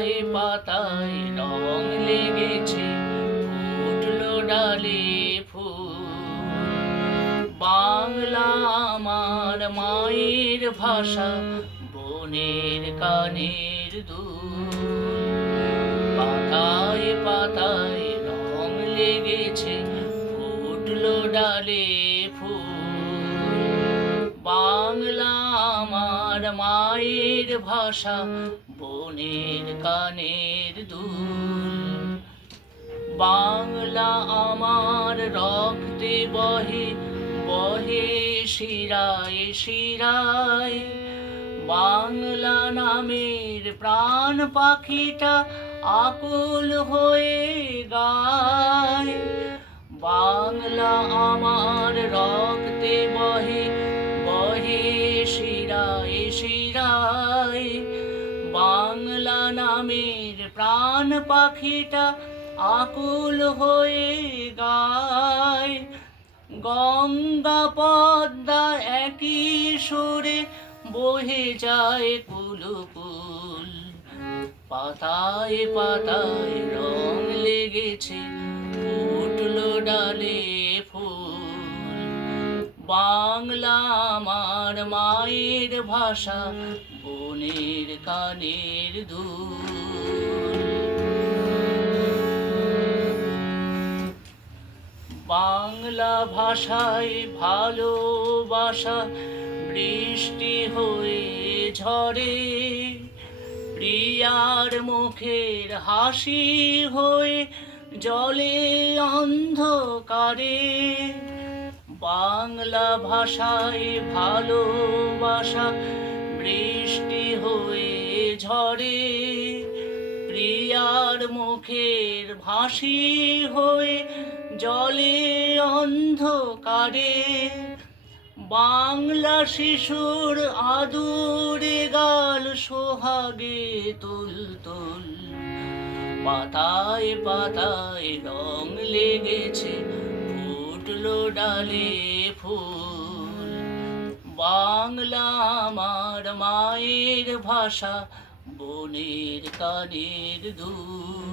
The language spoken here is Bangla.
পাতায় পাতায় রং লেগেছে, ফুটলো ডালে ফুল। বাংলা আমার মায়ের ভাষা, বনের কানের দুল। পাতায় পাতায় রং লেগেছে, ফুটলো ডালে ফুল। বাংলা আমার মায়ের ভাষা, বনের কানের দুল। বাংলা আমার রক্তে বহে, বহে শিরায় শিরায়। বাংলা নামের প্রাণ পাখিটা আকুল হয়ে গায়। বাংলা আমার রক্তে বহে, বহে শিরায় শিরায়। বাংলা নামের প্রাণ পাখিটা আকুল হয়ে গায়। গঙ্গা পদ্মা একই সুরে বহে যায় কুলকুল। পাতায় পাতায় রং লেগেছে, ফুটলো ডালে ফুল। বাংলা আমার মায়ের ভাষা, বনের কানের দুল। বাংলা ভাষায় ভালোবাসা বৃষ্টি হয়ে ঝরে। প্রিয়ার মুখের হাসি হয়ে জলে অন্ধকারে। বাংলা ভাষায় ভালোবাসা বৃষ্টি হয়ে ঝরে। প্রিয়ার মুখের হাসি হয়ে জলে অন্ধকারে। বাংলা শিশুর আদুরে গাল সোহাগে তুল তুল। পাতায় পাতায় রং লেগেছে, ফুটলো ডালে ফুল। বাংলা আমার মায়ের ভাষা, বনের কানের দুল।